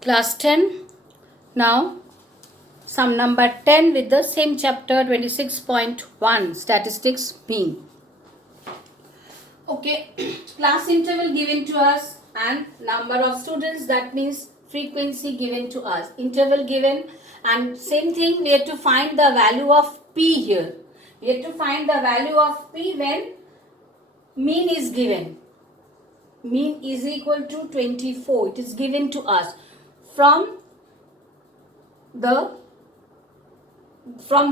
Class 10. Now, sum number 10 with the same chapter 26.1 statistics mean. Okay, class interval given to us and number of students, that means frequency given to us. Interval given, and same thing, we have to find the value of P here. We have to find the value of P when mean is given. Mean is equal to 24. It is given to us from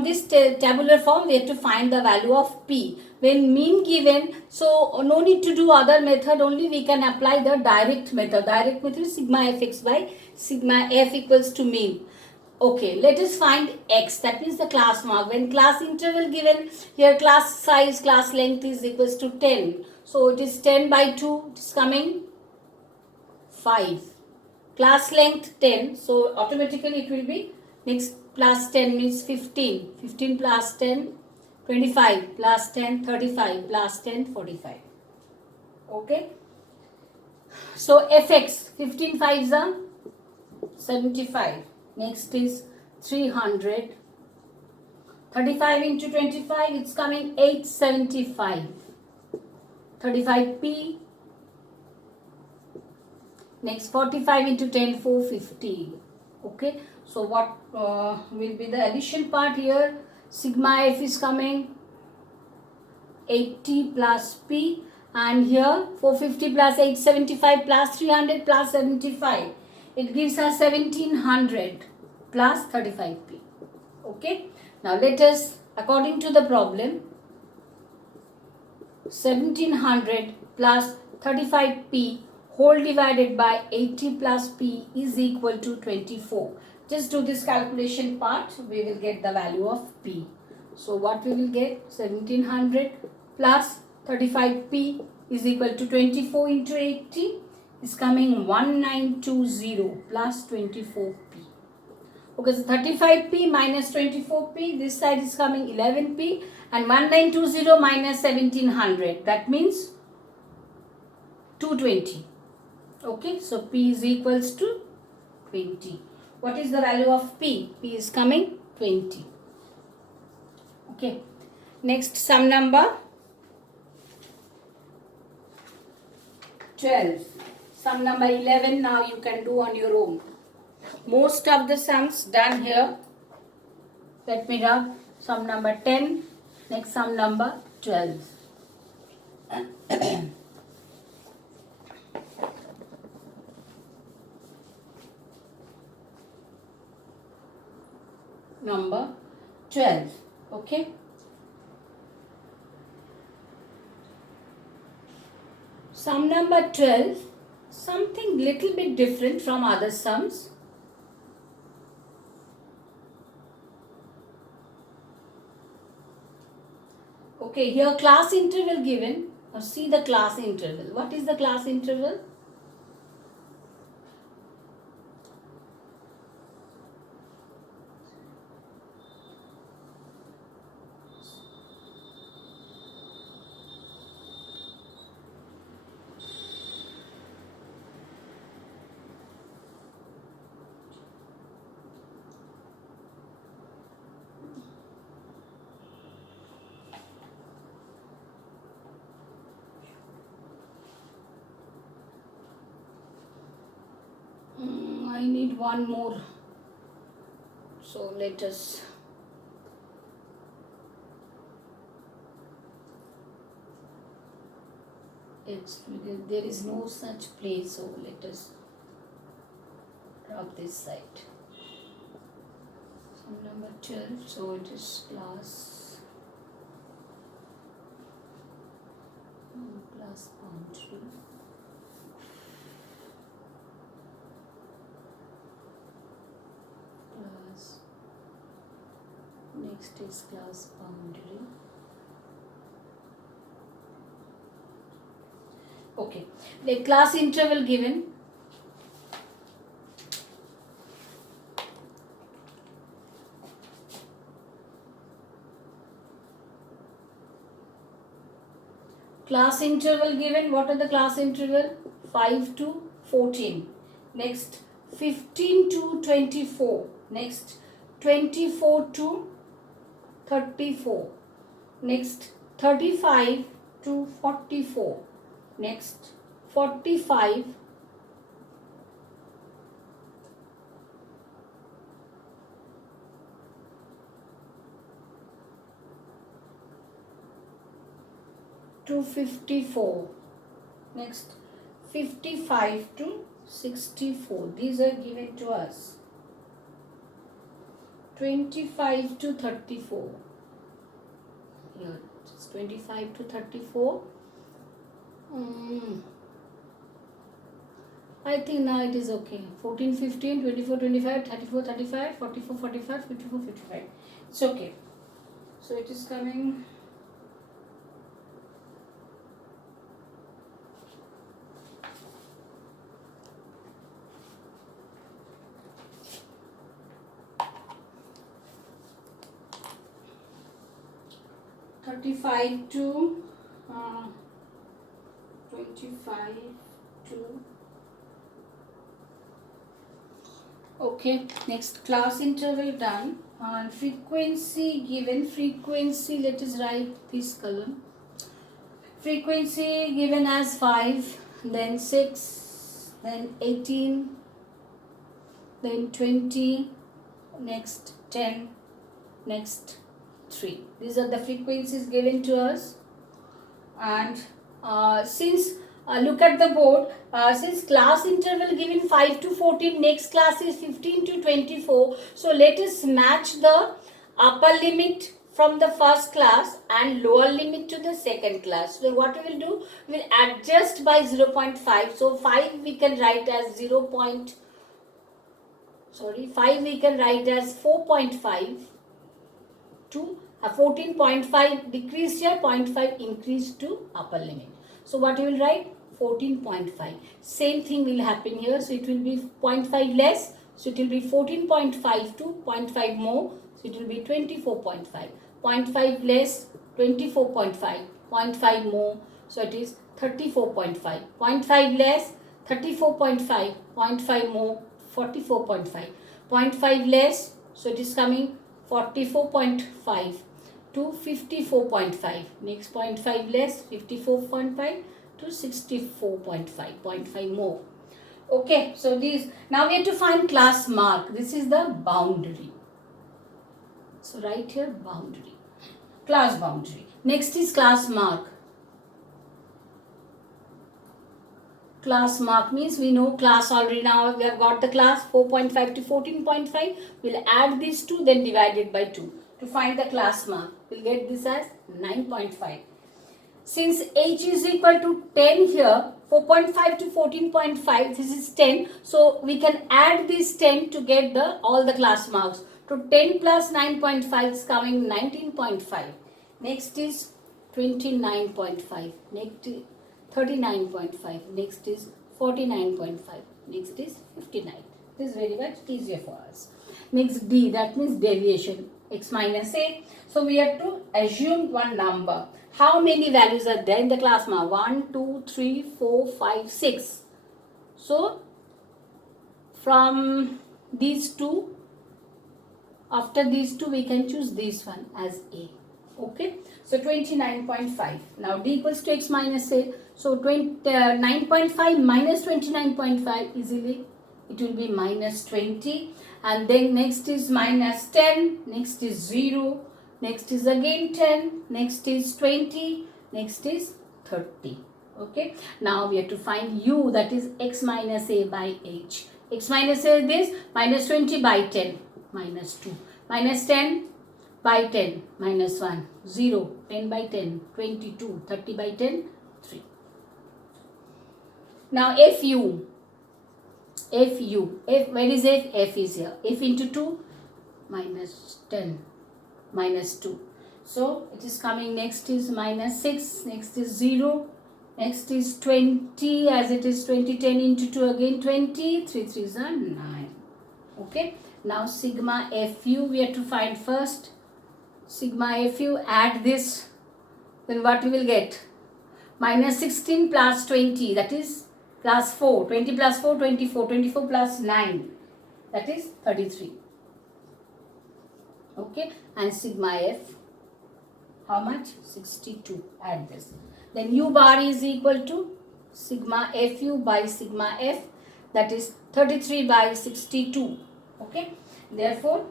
this tabular form. We have to find the value of P when mean given. So no need to do other method, only we can apply the direct method. Direct method is sigma fx by sigma f equals to mean. Okay, let us find x, that means the class mark. When class interval given, here class size, class length is equals to 10. So it is 10 by 2, it is coming 5. Class length 10, so automatically it will be next plus 10 means 15. 15 plus 10, 25 plus 10, 35 plus 10, 45. Okay. So fx, 15 5s are 75. Next is 300. 35 into 25, it's coming 875. 35p. Next 45 into 10, 450. Okay. So what will be the addition part here? Sigma f is coming 80 plus p, and here 450 plus 875 plus 300 plus 75. It gives us 1700 plus 35p. Okay. Now let us, according to the problem, 1700 plus 35p whole divided by 80 plus p is equal to 24. Just do this calculation part, we will get the value of p. So what we will get? 1700 plus 35p is equal to 24 into 80 is coming 1920 plus 24p. Okay, so 35p minus 24p, this side is coming 11p, and 1920 minus 1700, that means 220. Okay, so p is equals to 20. What is the value of p? P is coming 20. Okay, next sum number 12. Sum number 11 now you can do on your own. Most of the sums done here. Let me rub sum number 10. Next sum number 12. Number 12. Okay. Sum number 12, something little bit different from other sums. Okay, here class interval given. Now see the class interval. What is the class interval? I need one more. So let us there is no such place, so let us drop this side. Sum number 12, so it is class boundary. Class, next is class boundary. Okay, the class interval given. Class interval given. What are the class interval? 5 to 14. Next 15 to 24. Next 24 to 34. Next 35 to 44. Next 45 to 54. Next 55 to 64. These are given to us. 25 to 34. Here it's 25 to 34. I think now it is okay. 14, 15, 24, 25, 34, 35, 44, 45, 54, 55. It's okay. So it is coming. Thirty-five to 25 to. Okay, next class interval done. And frequency given. Frequency, let us write this column. Frequency given as 5, then 6, then 18, then 20, next 10, next 3. These are the frequencies given to us. And since look at the board, since class interval given 5 to 14, next class is 15 to 24. So let us match the upper limit from the first class and lower limit to the second class. So what we will do, we will adjust by 0.5. So 5 we can write as 5 we can write as 4.5 to 14.5 decrease here, 0.5 increase to upper limit. So what you will write? 14.5. Same thing will happen here. So it will be 0.5 less. So it will be 14.5 to 0.5 more. So it will be 24.5. 0.5 less, 24.5. 0.5 more. So it is 34.5. 0.5 less, 34.5. 0.5 more, 44.5. 0.5 less. So it is coming 44.5 to 54.5. Next 0.5 less, 54.5 to 64.5. 0.5 more. Okay, so these, now we have to find class mark. This is the boundary. So right here, boundary. Class boundary. Next is class mark. Class mark means we know class already. Now we have got the class 4.5 to 14.5. We'll add these two, then divide it by 2 to find the class mark. We'll get this as 9.5. Since h is equal to 10 here, 4.5 to 14.5, this is 10. So we can add this 10 to get all the class marks. To 10 plus 9.5 is coming 19.5. Next is 29.5. Next is 39.5. Next is 49.5. Next is 59. This is very much easier for us. Next D, that means deviation, x minus a. So we have to assume one number. How many values are there in the class mark? 1, 2, 3, 4, 5, 6. So from these two, after these two we can choose this one as A. Okay, so 29.5. Now D equals to x minus a. So 9.5 minus 29.5, easily it will be minus 20. And then next is minus 10. Next is 0. Next is again 10. Next is 20. Next is 30. Okay, now we have to find u, that is x minus a by h. X minus a is this, minus 20 by 10, minus 2. Minus 10 by 10, minus 1, 0, 10 by 10, 22, 30 by 10, 3. Now fu, where is f? F is here. F into 2, minus 10, minus 2. So it is coming, next is minus 6, next is 0, next is 20, as it is 20, 10 into 2 again 20, 3 3s are 9. Okay, now sigma fu we have to find first. Sigma fu, add this, then what we will get? Minus 16 plus 20, that is plus 4, 20 plus 4, 24, 24 plus 9, that is 33. Okay, and sigma f, how much? 62. Add this. Then u bar is equal to sigma fu by sigma f, that is 33 by 62. Okay, therefore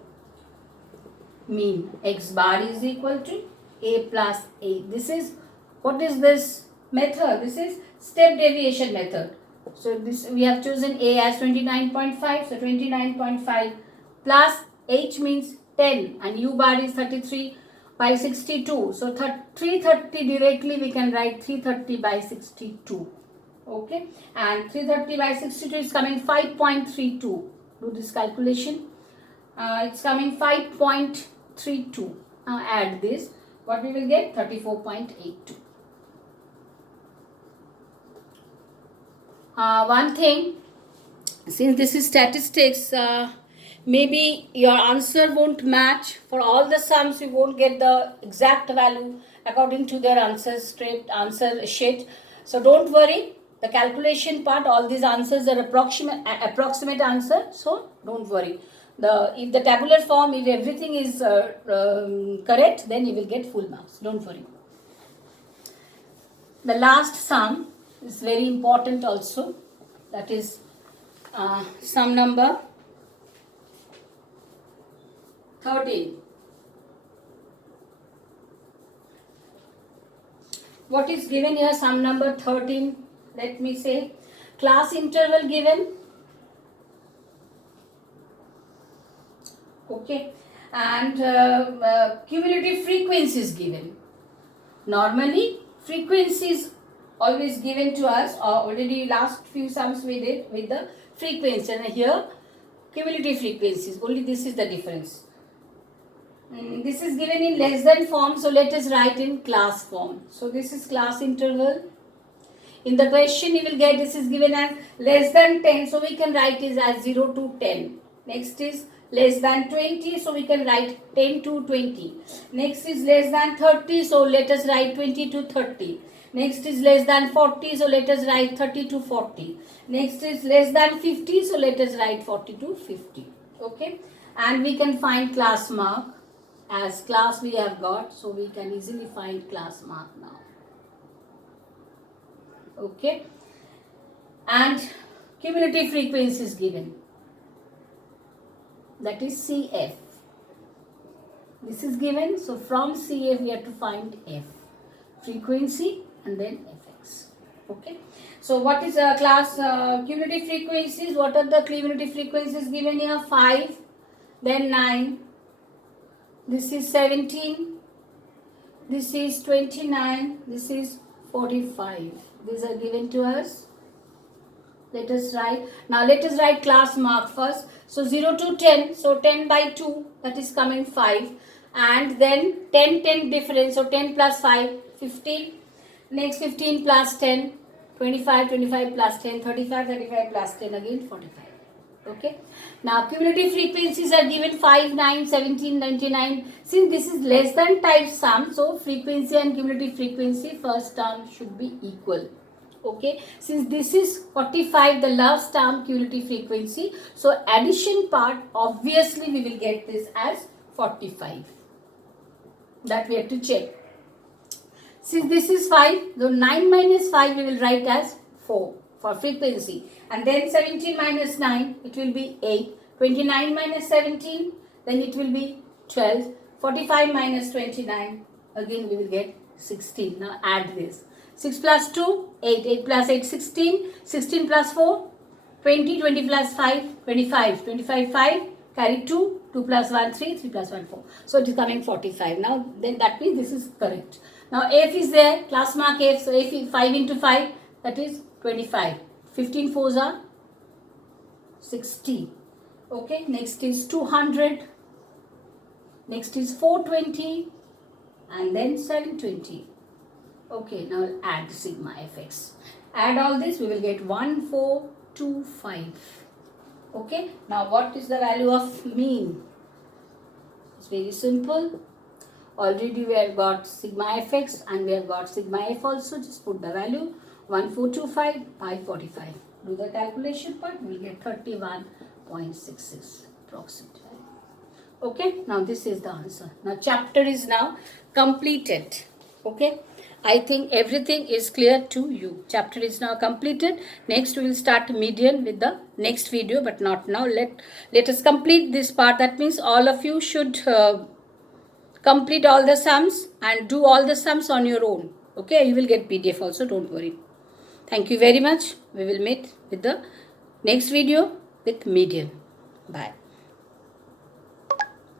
mean x bar is equal to a plus a. This is, what is this method? This is step deviation method. So this we have chosen a as 29.5. So 29.5 plus h means 10 and u bar is 33 by 62. So 330 directly we can write 330 by 62. Okay, and 330 by 62 is coming 5.32. Do this calculation. It's coming 5.32. Now add this. What we will get? 34.82. One thing, since this is statistics, maybe your answer won't match. For all the sums, you won't get the exact value according to their answer sheet. So don't worry. The calculation part, all these answers are approximate answer. So don't worry. If the tabular form, if everything is correct, then you will get full marks. Don't worry. The last sum is very important also. That is sum number 13. What is given here? Sum number 13. Let me say, class interval given. Okay, and cumulative frequency is given. Normally, frequency is always given to us. Already last few sums we did with the frequency, and here cumulative frequencies. Only this is the difference. This is given in less than form, so let us write in class form. So this is class interval. In the question you will get this is given as less than 10, so we can write it as 0 to 10. Next is less than 20, so we can write 10 to 20. Next is less than 30, so let us write 20 to 30. Next is less than 40, so let us write 30 to 40. Next is less than 50, so let us write 40 to 50. Okay, and we can find class mark. As class we have got, so we can easily find class mark now. Okay, and cumulative frequency is given, that is CF. This is given, so from CF we have to find F, frequency, and then Fx. Okay, so what is class cumulative frequencies? What are the cumulative frequencies given here? 5, then 9, this is 17, this is 29, this is 45. These are given to us. Let us write. Now let us write class mark first. So 0 to 10. So 10 by 2, that is coming 5. And then 10, 10 difference. So 10 plus 5, 15. Next 15 plus 10, 25, 25 plus 10, 35, 35 plus 10, again 45. Okay. Now cumulative frequencies are given 5, 9, 17, 99. Since this is less than type sum, so frequency and cumulative frequency first term should be equal. Okay. Since this is 45, the last term cumulative frequency, so addition part, obviously we will get this as 45. That we have to check. Since this is 5, so 9 minus 5 we will write as 4 for frequency. And then 17 minus 9, it will be 8. 29 minus 17, then it will be 12. 45 minus 29, again we will get 16. Now add this. 6 plus 2, 8. 8 plus 8, 16. 16 plus 4, 20. 20 plus 5, 25. 25, 5. Carry 2. 2 plus 1, 3. 3 plus 1, 4. So it is coming 45. Now then that means this is correct. Now F is there. Class mark F. So F is 5 into 5. That is 25. 15 fours are 60. Okay. Next is 200. Next is 420. And then 720. Okay. Now add sigma fx. Add all this. We will get 1425. Okay. Now what is the value of mean? It's very simple. Already we have got sigma fx and we have got sigma f also. Just put the value 1425 by 45. do the calculation part, we will get 31.66 approximately. Okay, now this is the answer. Now chapter is now completed. Okay, I think everything is clear to you. Chapter is now completed. Next we will start median with the next video, but not now. Let us complete this part. That means all of you should complete all the sums and do all the sums on your own. Okay, you will get PDF also, don't worry. Thank you very much. We will meet with the next video with median. Bye.